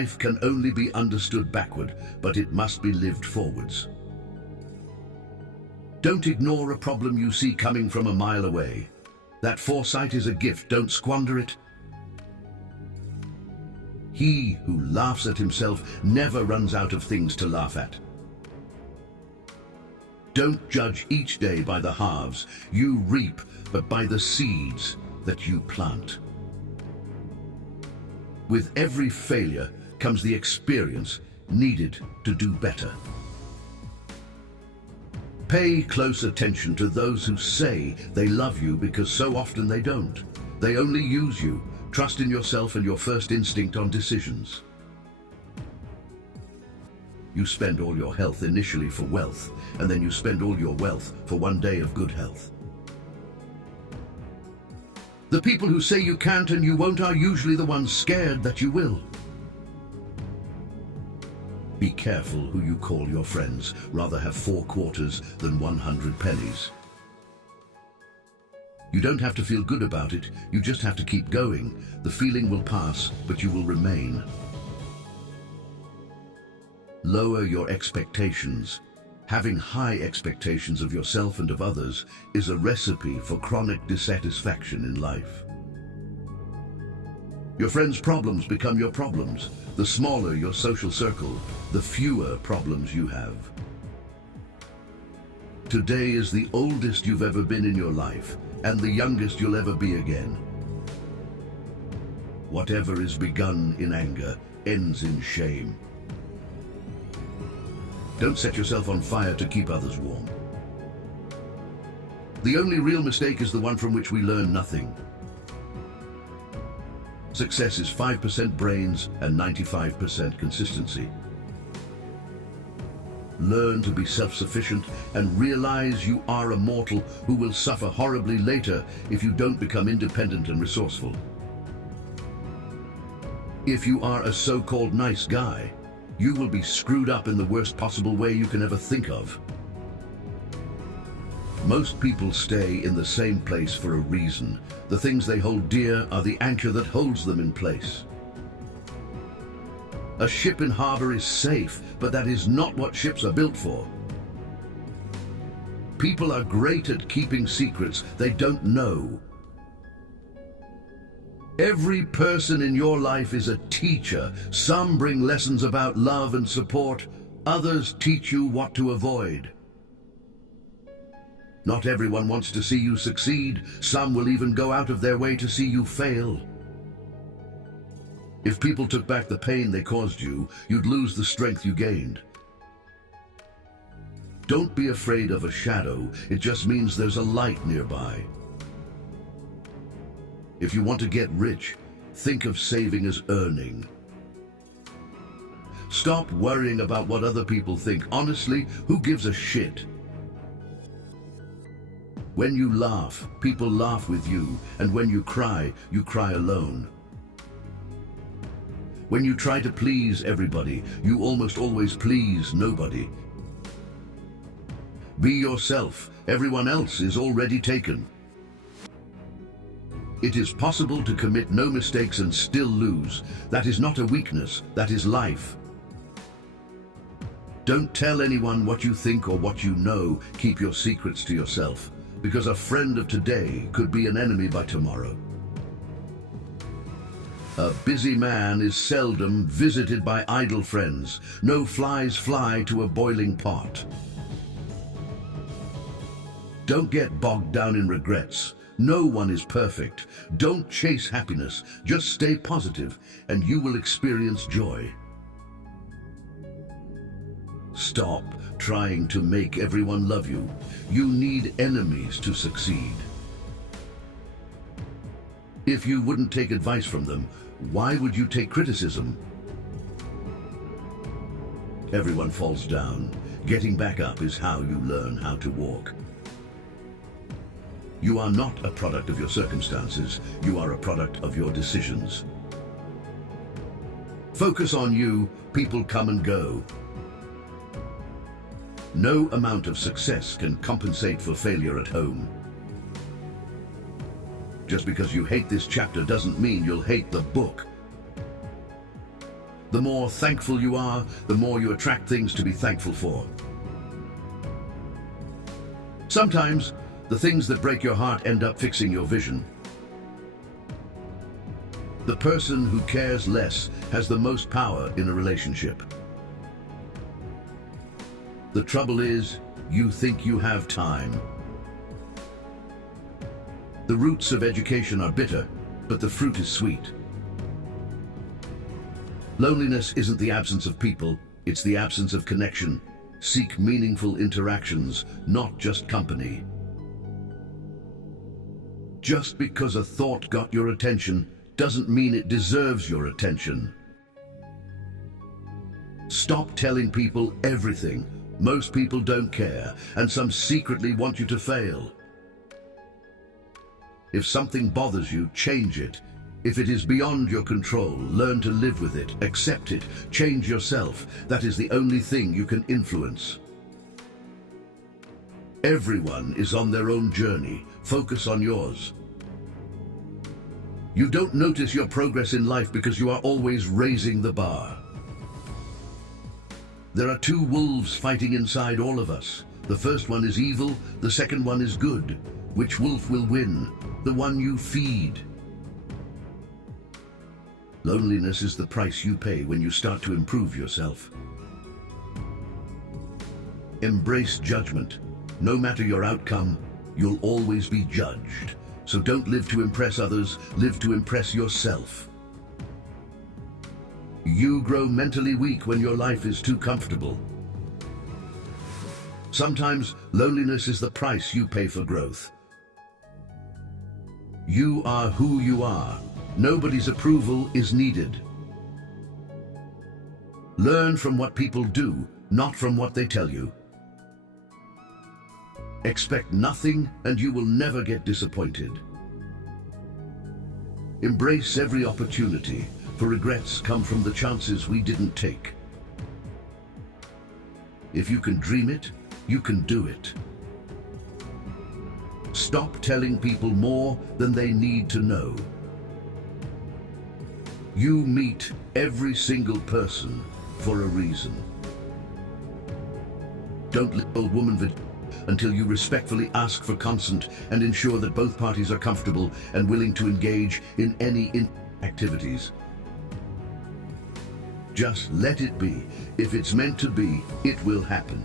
Life can only be understood backward, but it must be lived forwards. Don't ignore a problem you see coming from a mile away. That foresight is a gift, don't squander it. He who laughs at himself never runs out of things to laugh at. Don't judge each day by the halves you reap, but by the seeds that you plant. With every failure comes the experience needed to do better. Pay close attention to those who say they love you, because so often they don't. They only use you. Trust in yourself and your first instinct on decisions. You spend all your health initially for wealth, and then you spend all your wealth for one day of good health. The people who say you can't and you won't are usually the ones scared that you will. Be careful who you call your friends. Rather have 4 quarters than 100 pennies. You don't have to feel good about it, you just have to keep going. The feeling will pass, but you will remain. Lower your expectations. Having high expectations of yourself and of others is a recipe for chronic dissatisfaction in life. Your friends' problems become your problems. The smaller your social circle, the fewer problems you have. Today is the oldest you've ever been in your life, and the youngest you'll ever be again. Whatever is begun in anger ends in shame. Don't set yourself on fire to keep others warm. The only real mistake is the one from which we learn nothing. Success is 5% brains and 95% consistency. Learn to be self-sufficient and realize you are a mortal who will suffer horribly later if you don't become independent and resourceful. If you are a so-called nice guy, you will be screwed up in the worst possible way you can ever think of. Most people stay in the same place for a reason. The things they hold dear are the anchor that holds them in place. A ship in harbor is safe, but that is not what ships are built for. People are great at keeping secrets they don't know. Every person in your life is a teacher. Some bring lessons about love and support. Others teach you what to avoid. Not everyone wants to see you succeed. Some will even go out of their way to see you fail. If people took back the pain they caused you, you'd lose the strength you gained. Don't be afraid of a shadow. It just means there's a light nearby. If you want to get rich, think of saving as earning. Stop worrying about what other people think. Honestly, who gives a shit? When you laugh, people laugh with you, and when you cry alone. When you try to please everybody, you almost always please nobody. Be yourself. Everyone else is already taken. It is possible to commit no mistakes and still lose. That is not a weakness, that is life. Don't tell anyone what you think or what you know. Keep your secrets to yourself, because a friend of today could be an enemy by tomorrow. A busy man is seldom visited by idle friends. No flies fly to a boiling pot. Don't get bogged down in regrets. No one is perfect. Don't chase happiness. Just stay positive, and you will experience joy. Stop trying to make everyone love you. You need enemies to succeed. If you wouldn't take advice from them, why would you take criticism? Everyone falls down. Getting back up is how you learn how to walk. You are not a product of your circumstances. You are a product of your decisions. Focus on you. People come and go. No amount of success can compensate for failure at home. Just because you hate this chapter doesn't mean you'll hate the book. The more thankful you are, the more you attract things to be thankful for. Sometimes, the things that break your heart end up fixing your vision. The person who cares less has the most power in a relationship. The trouble is, you think you have time. The roots of education are bitter, but the fruit is sweet. Loneliness isn't the absence of people, it's the absence of connection. Seek meaningful interactions, not just company. Just because a thought got your attention doesn't mean it deserves your attention. Stop telling people everything. Most people don't care, and some secretly want you to fail. If something bothers you, change it. If it is beyond your control, learn to live with it, accept it, change yourself. That is the only thing you can influence. Everyone is on their own journey. Focus on yours. You don't notice your progress in life because you are always raising the bar. There are two wolves fighting inside all of us. The first one is evil, the second one is good. Which wolf will win? The one you feed. Loneliness is the price you pay when you start to improve yourself. Embrace judgment. No matter your outcome, you'll always be judged. So don't live to impress others, live to impress yourself. You grow mentally weak when your life is too comfortable. Sometimes loneliness is the price you pay for growth. You are who you are. Nobody's approval is needed. Learn from what people do, not from what they tell you. Expect nothing and you will never get disappointed. Embrace every opportunity, for regrets come from the chances we didn't take. If you can dream it, you can do it. Stop telling people more than they need to know. You meet every single person for a reason. Don't let old woman until you respectfully ask for consent and ensure that both parties are comfortable and willing to engage in any activities. Just let it be. If it's meant to be, it will happen.